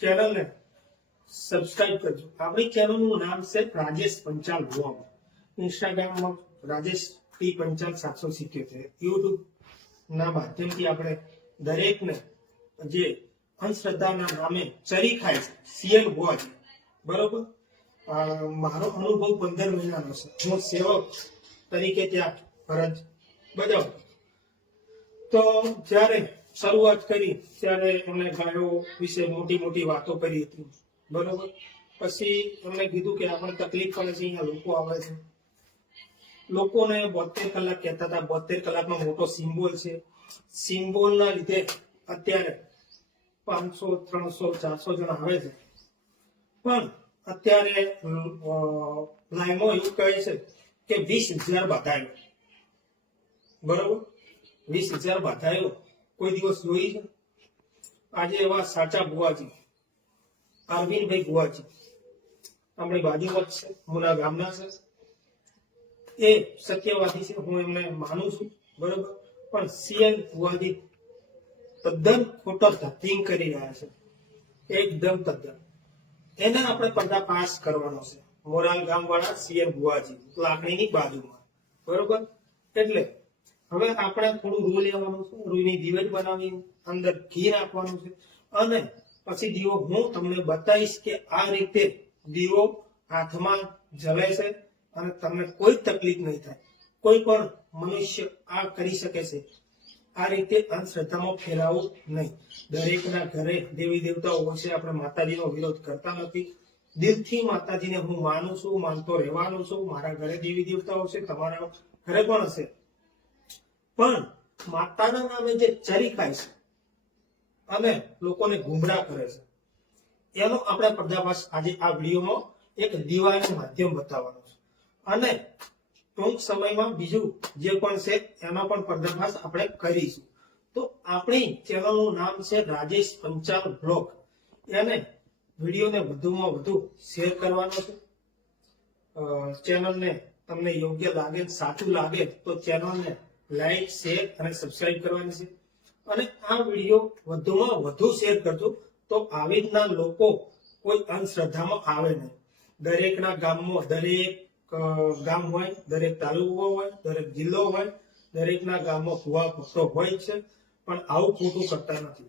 ચેનલને સબસ્ક્રાઇબ કરજો. આપણી ચેનલનું નામ છે રાજેશ પંચાલ વ્લોગ ઇન્સ્ટાગ્રામમાં રાજેશ ટી પંચાલ સાતસો સિત્યોતેર. યુટ્યુબ ના માધ્યમથી આપણે દરેકને જે અંધશ્રદ્ધાના નામે ચરી ખાય છે સીએલ વોચ બરોબર? મારો અનુભવ પંદર મહિનાનો છે. હું સેવક તરીકે ત્યાં ફરજ બજાવ. તો જ્યારે શરૂઆત કરી ત્યારે એમણે ગાયો વિશે મોટી મોટી વાતો કરી હતી. બરોબર? પછી એમણે કીધું કે આપણે તકલીફ પડે છે, અહીંયા લોકો આવે છે. લોકોને બોતેર કલાક કહેતા હતા. બોતેર કલાકનો મોટો સિમ્બોલ છે. સિમ્બોલના લીધે અત્યારે પાંચસો, ત્રણસો, ચારસો જણ આવે છે. પણ અત્યારે લાઈમો એવું કહે છે કે વીસ હજાર બધાયો. બરોબર? વીસ હજાર બતાવ્યો કોઈ દિવસ જોઈ છે? આજે એવા સાચા ભુવાજી, અરવિંદભાઈ ભુવાજી, આપણી બાજુમાં છે, મુના ગામના છે. એ સત્યવાદી છે, હું એમને માનું છું, બરોબર? પણ સીએન ભુવાજી તદ્દન ખોટો ધતિંગ કરી રહ્યા છે. એકદમ તદ્દન. એને આપણે પડદા પાસ કરવાનો છે. મોરાલ ગામ વાળા સીએમ ભુવાજી, લાકડીની બાજુમાં. બરોબર? એટલે હવે આપણે થોડું રૂ લેવાનું છે, રૂની દિવેટ બનાવી અંદર ઘી નાખવાનું છે. અને પછી દીવો હું તમને બતાવીશ કે આ રીતે દીવો હાથમાં જલે છે અને તમને કોઈ તકલીફ નહીં થાય. કોઈ પણ મનુષ્ય આ કરી શકે છે. આ રીતે અંધશ્રદ્ધામાં ફેલાવું નહીં. દરેકના ઘરે દેવી દેવતાઓ હોય છે આપણે માતાજીનો વિરોધ કરતા નથી. દિલથી માતાજીને હું માનું છું, માનતો રહેવાનું છું. મારા ઘરે દેવી દેવતાઓ છે, તમારા ઘરે પણ હશે? પણ માતાના નામે જે ચરી ખાય છે, અને લોકોને ગુમરાહ કરે છે, એનો આપણે પર્દાફાશ આજે આ વિડીયોમાં એક દિવાળીનું માધ્યમ બતાવવાનો છે. અને ટૂંક સમયમાં બીજું જે પણ છે એનો પણ પર્દાફાશ આપણે કરીશું. તો આપણી ચેનલનું નામ છે રાજેશ પંચાલ બ્લોગ એને વિડીયોને વધુમાં વધુ શેર કરવાનો છે. ચેનલને તમને યોગ્ય લાગે, સાચું લાગે તો ચેનલને લાઈક શેર અને સબસ્ક્રાઇબ કરવાની છે. અને આ વીડિયો વધુમાં વધુ શેર કરજો, તો આવી રીતના લોકો કોઈ અંધશ્રદ્ધામાં આવે નહીં. દરેકના ગામમાં દરેક ગામ હોય, દરેક તાલુકો હોય, દરેક જિલ્લો હોય, દરેકના ગામમાં કુવા ભક્તો હોય છે, પણ આવું ખોટું કરતા નથી.